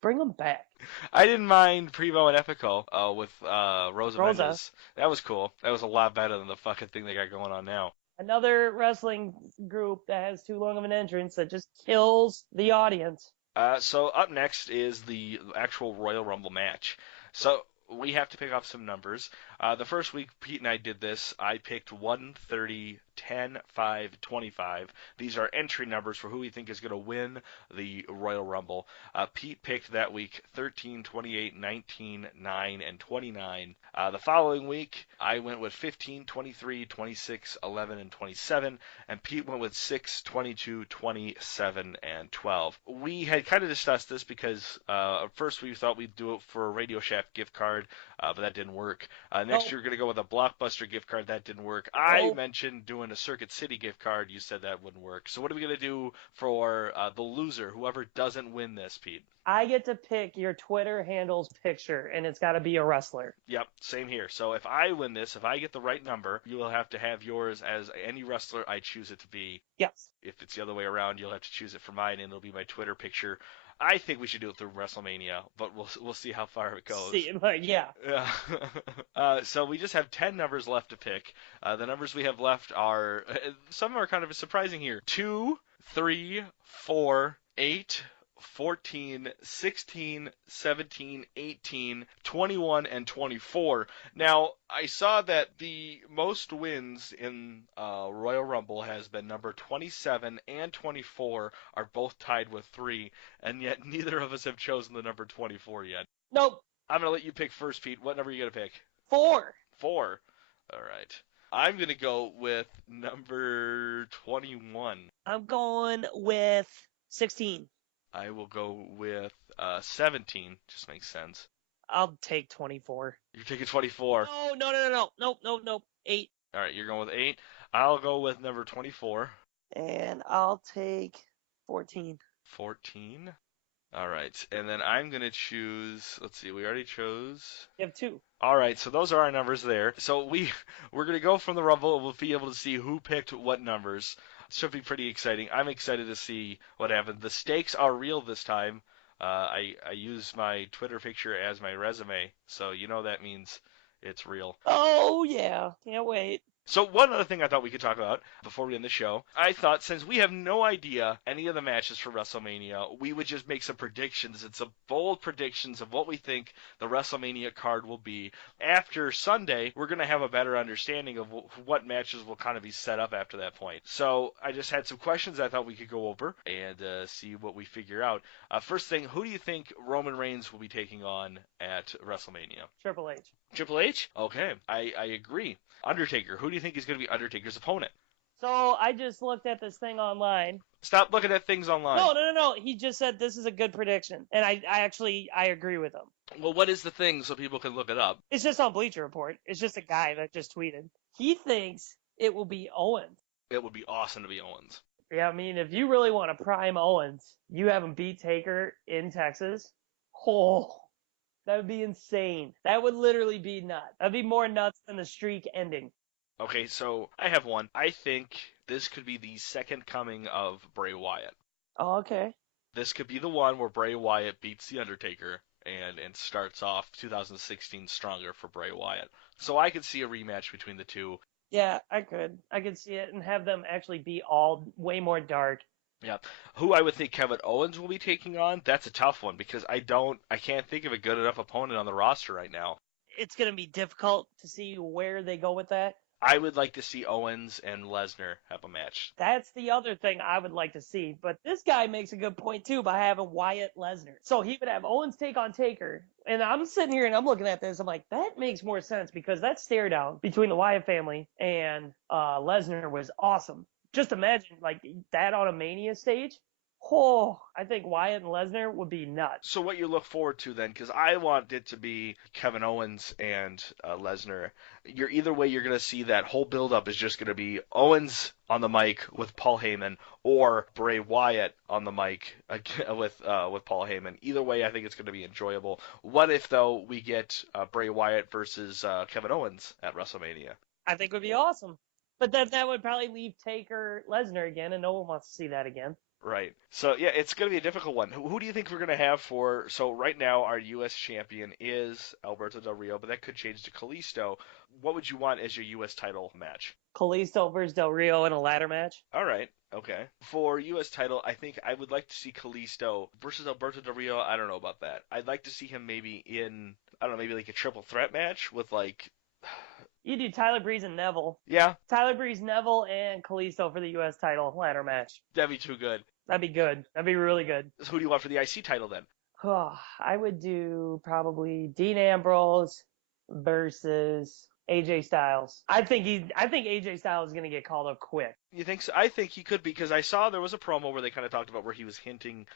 Bring them back. I didn't mind Prevo and Epico with Rosa Mendes. That was cool. That was a lot better than the fucking thing they got going on now. Another wrestling group that has too long of an entrance that just kills the audience. So up next is the actual Royal Rumble match. So we have to pick off some numbers. The first week Pete and I did this, I picked 1, 30, 10, 5, 25. These are entry numbers for who we think is going to win the Royal Rumble. Pete picked that week 13, 28, 19, 9, and 29. The following week, I went with 15, 23, 26, 11, and 27. And Pete went with 6, 22, 27, and 12. We had kind of discussed this because at first we thought we'd do it for a Radio Shack gift card, but that didn't work. Next year we're going to go with a Blockbuster gift card. That didn't work. I mentioned doing a Circuit City gift card. You said that wouldn't work. So what are we going to do for the loser, whoever doesn't win this, Pete? I get to pick your Twitter handle's picture, and it's got to be a wrestler. Yep, same here. So if I win this, if I get the right number, you will have to have yours as any wrestler I choose it to be. Yes. If it's the other way around, you'll have to choose it for mine, and it'll be my Twitter picture. I think we should do it through WrestleMania, but we'll see how far it goes. Yeah. So we just have 10 numbers left to pick. The numbers we have left are, some are kind of surprising here. 2, 3, 4, 8, 14, 16, 17, 18, 21, and 24. Now, I saw that the most wins in Royal Rumble has been number 27 and 24 are both tied with 3, and yet neither of us have chosen the number 24 yet. Nope. I'm going to let you pick first, Pete. What number are you going to pick? 4. 4. All right. I'm going to go with number 21. I'm going with 16. I will go with 17. Just makes sense. I'll take 24. You're taking 24. No. Nope. 8. All right, you're going with 8. I'll go with number 24. And I'll take 14. 14. All right, and then I'm going to choose, let's see, we already chose. You have 2. All right, so those are our numbers there. So we're going to go from the Rumble, and we'll be able to see who picked what numbers. Should be pretty exciting. I'm excited to see what happened. The stakes are real this time. I use my Twitter picture as my resume, so you know that means it's real. Oh, yeah. Can't wait. So one other thing I thought we could talk about before we end the show, I thought since we have no idea any of the matches for WrestleMania, we would just make some predictions and some bold predictions of what we think the WrestleMania card will be. After Sunday, we're going to have a better understanding of what matches will kind of be set up after that point. So I just had some questions I thought we could go over and see what we figure out. First thing, who do you think Roman Reigns will be taking on at WrestleMania? Triple H. Triple H? Okay, I agree. Undertaker, who do you think is going to be Undertaker's opponent? So I just looked at this thing online. Stop looking at things online. No. He just said this is a good prediction. And I agree with him. Well, what is the thing so people can look it up? It's just on Bleacher Report. It's just a guy that just tweeted. He thinks it will be Owens. It would be awesome to be Owens. Yeah, I mean, if you really want to prime Owens, you have him beat Taker in Texas. Oh, that would be insane. That would literally be nuts. That'd be more nuts than the streak ending. Okay, so I have one. I think this could be the second coming of Bray Wyatt. Oh, okay. This could be the one where Bray Wyatt beats The Undertaker and starts off 2016 stronger for Bray Wyatt. So I could see a rematch between the two. Yeah, I could. I could see it and have them actually be all way more dark. Yeah. Who I would think Kevin Owens will be taking on, that's a tough one because I can't think of a good enough opponent on the roster right now. It's going to be difficult to see where they go with that. I would like to see Owens and Lesnar have a match. That's the other thing I would like to see. But this guy makes a good point, too, by having Wyatt Lesnar. So he would have Owens take on Taker. And I'm sitting here and I'm looking at this. I'm like, that makes more sense because that stare down between the Wyatt family and Lesnar was awesome. Just imagine like that on a Mania stage. Oh, I think Wyatt and Lesnar would be nuts. So what you look forward to then, because I want it to be Kevin Owens and Lesnar. Either way, you're going to see that whole build-up is just going to be Owens on the mic with Paul Heyman, or Bray Wyatt on the mic with Paul Heyman. Either way, I think it's going to be enjoyable. What if though we get Bray Wyatt versus Kevin Owens at WrestleMania? I think it would be awesome. But that would probably leave Taker Lesnar again, and no one wants to see that again. Right. So, yeah, it's going to be a difficult one. Who do you think we're going to have for... So, right now, our U.S. champion is Alberto Del Rio, but that could change to Kalisto. What would you want as your U.S. title match? Kalisto versus Del Rio in a ladder match. All right. Okay. For U.S. title, I think I would like to see Kalisto versus Alberto Del Rio. I don't know about that. I'd like to see him maybe in, I don't know, maybe like a triple threat match with like... You do Tyler Breeze and Neville. Yeah. Tyler Breeze, Neville, and Kalisto for the U.S. title ladder match. That'd be too good. That'd be good. That'd be really good. So who do you want for the IC title then? I would do probably Dean Ambrose versus AJ Styles. I think AJ Styles is gonna get called up quick. You think so? I think he could, because I saw there was a promo where they kind of talked about where he was hinting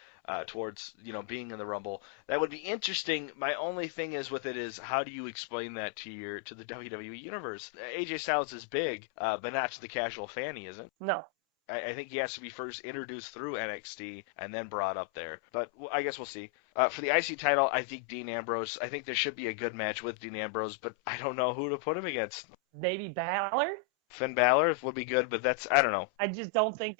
towards, being in the Rumble. That would be interesting. My only thing is with it is, how do you explain that to the WWE universe? AJ Styles is big, but not to the casual fan, he isn't. No. I think he has to be first introduced through NXT and then brought up there. But I guess we'll see. For the IC title, I think Dean Ambrose. I think there should be a good match with Dean Ambrose, but I don't know who to put him against. Maybe Balor? Finn Balor would be good, but I don't know. I just don't think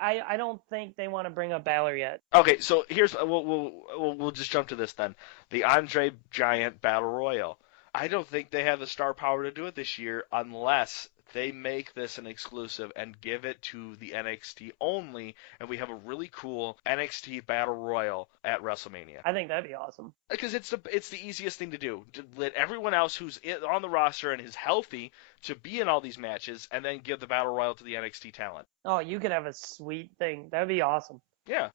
I don't think they want to bring up Balor yet. Okay, so we'll just jump to this then. The Andre Giant Battle Royal. I don't think they have the star power to do it this year unless they make this an exclusive and give it to the NXT only, and we have a really cool NXT Battle Royal at WrestleMania. I think that'd be awesome. Because it's the easiest thing to do. To let everyone else who's on the roster and is healthy to be in all these matches, and then give the Battle Royal to the NXT talent. Oh, you could have a sweet thing. That'd be awesome. Yeah.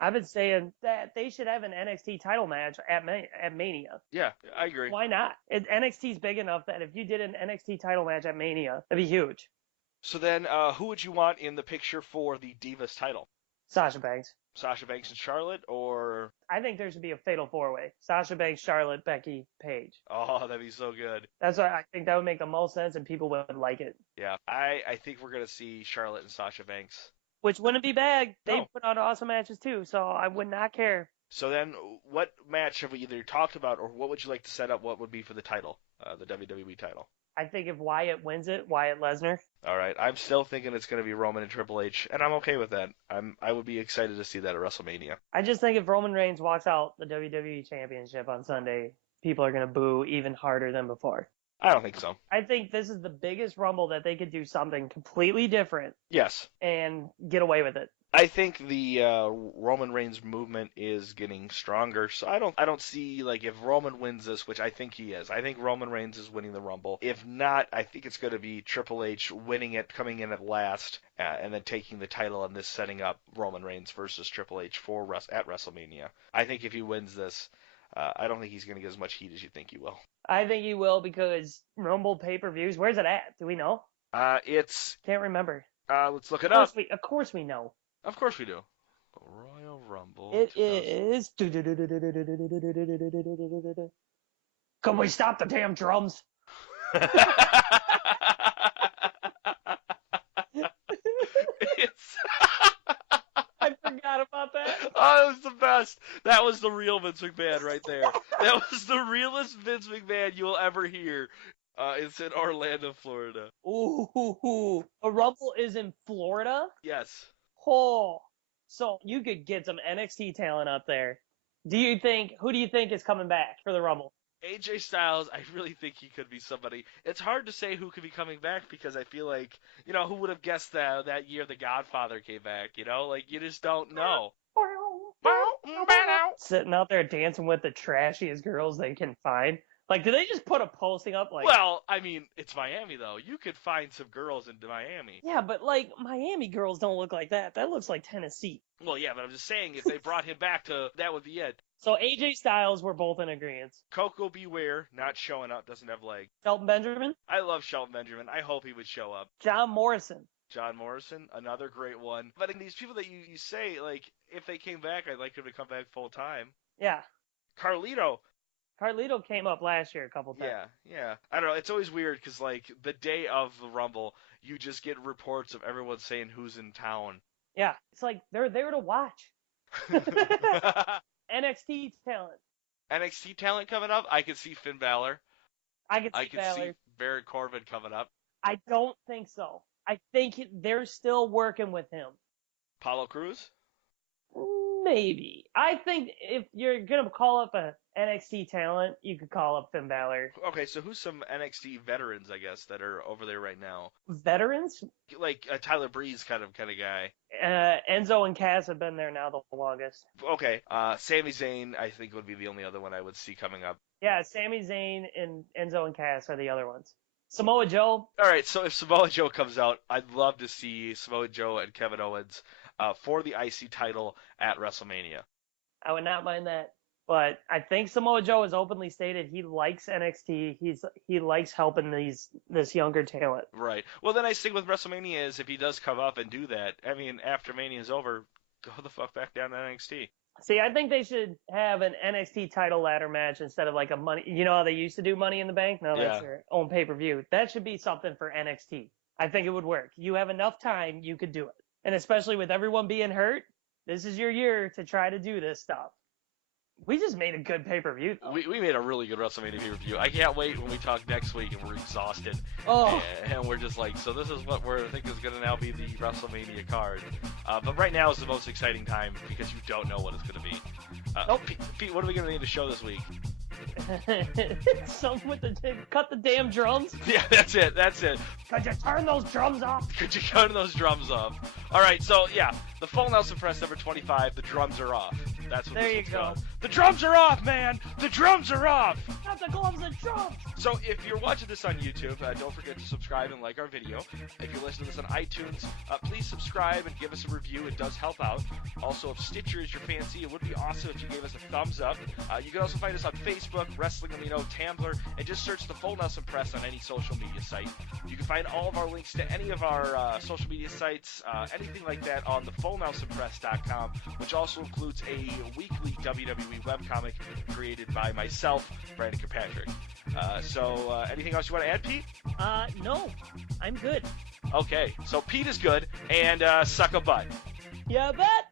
I've been saying that they should have an NXT title match at Mania. Yeah, I agree. Why not? NXT's big enough that if you did an NXT title match at Mania, that'd be huge. So then, who would you want in the picture for the Divas title? Sasha Banks. Sasha Banks and Charlotte, or? I think there should be a fatal four-way. Sasha Banks, Charlotte, Becky, Paige. Oh, that'd be so good. That's why I think that would make the most sense and people would like it. Yeah, I think we're going to see Charlotte and Sasha Banks. Which wouldn't be bad. They No. put on awesome matches too, so I would not care. So then, what match have we either talked about, or what would you like to set up? What would be for the title, the WWE title? I think if Wyatt wins it, Wyatt Lesnar. All right, I'm still thinking it's going to be Roman and Triple H, and I'm okay with that. I would be excited to see that at WrestleMania. I just think if Roman Reigns walks out the WWE Championship on Sunday, people are going to boo even harder than before. I don't think so. I think this is the biggest Rumble that they could do something completely different Yes. and get away with it. I think the Roman Reigns movement is getting stronger, so I don't see, like, if Roman wins this, which I think he is. I think Roman Reigns is winning the Rumble. If not, I think it's going to be Triple H winning it, coming in at last, and then taking the title, and this setting up Roman Reigns versus Triple H at WrestleMania. I think if he wins this, I don't think he's going to get as much heat as you think he will. I think he will because Rumble pay-per-views, where's it at? Do we know? It's... Can't remember. Let's look it up. Of course we know. Of course we do. Royal Rumble. It is. Can we stop the damn drums? I forgot about that. Oh, it was the best. That was the real Vince McMahon right there. That was the realest Vince McMahon you will ever hear. It's in Orlando, Florida. Ooh, a Rumble is in Florida? Yes. Oh, so you could get some NXT talent up there. Who do you think is coming back for the Rumble? AJ Styles, I really think he could be somebody. It's hard to say who could be coming back because I feel like, who would have guessed that year The Godfather came back, Like, you just don't know. Sitting out there dancing with the trashiest girls they can find. Like, did they just put a posting up? Like, well, I mean, it's Miami, though. You could find some girls in Miami. Yeah, but, like, Miami girls don't look like that. That looks like Tennessee. Well, yeah, but I'm just saying, if they brought him back that would be it. So AJ Styles, we're both in agreement. Coco Beware, not showing up, doesn't have legs. Shelton Benjamin? I love Shelton Benjamin. I hope he would show up. John Morrison. John Morrison, another great one. But these people that you say, like, if they came back, I'd like them to come back full time. Yeah. Carlito came up last year a couple times. Yeah. I don't know. It's always weird because, like, the day of the Rumble, you just get reports of everyone saying who's in town. Yeah. It's like they're there to watch. NXT talent. NXT talent coming up? I could see Finn Balor. I could see Baron Corbin coming up. I don't think so. I think they're still working with him. Apollo Crews? Maybe. I think if you're going to call up a NXT talent, you could call up Finn Balor. Okay, so who's some NXT veterans, I guess, that are over there right now? Veterans? Like a Tyler Breeze kind of guy. Enzo and Cass have been there now the longest. Okay, Sami Zayn, I think, would be the only other one I would see coming up. Yeah, Sami Zayn and Enzo and Cass are the other ones. Samoa Joe. All right, so if Samoa Joe comes out, I'd love to see Samoa Joe and Kevin Owens for the IC title at WrestleMania. I would not mind that. But I think Samoa Joe has openly stated he likes NXT. He likes helping this younger talent. Right. Well, the nice thing with WrestleMania is if he does come up and do that, I mean, after Mania is over, go the fuck back down to NXT. See, I think they should have an NXT title ladder match instead of like a money. You know how they used to do Money in the Bank? No, that's their own pay-per-view. That should be something for NXT. I think it would work. You have enough time, you could do it. And especially with everyone being hurt, this is your year to try to do this stuff. We just made a good pay-per-view, though. We made a really good WrestleMania pay-per-view. I can't wait when we talk next week and we're exhausted. Oh. And we're just like, so this is what I think is going to now be the WrestleMania card. But right now is the most exciting time because you don't know what it's going to be. Nope. Pete, what are we going to need to show this week? Something with cut the damn drums. Yeah, that's it. Could you turn those drums off? All right, so yeah, the Full Nelson Press number 25, the drums are off. That's what there this you one's go. called. The drums are off, man! The drums are off! Not the gloves and drums! So if you're watching this on YouTube, don't forget to subscribe and like our video. If you're listening to this on iTunes, please subscribe and give us a review. It does help out. Also, if Stitcher is your fancy, it would be awesome if you gave us a thumbs up. You can also find us on Facebook, Wrestling Amino, Tumblr, and just search the Full Nelson Press on any social media site. You can find all of our links to any of our social media sites, anything like that, on thefullnelsonpress.com, which also includes a weekly WWE webcomic created by myself, Brandon Kirkpatrick. So anything else you want to add, Pete? No. I'm good. Okay, so Pete is good, and suck a butt. Yeah, bet.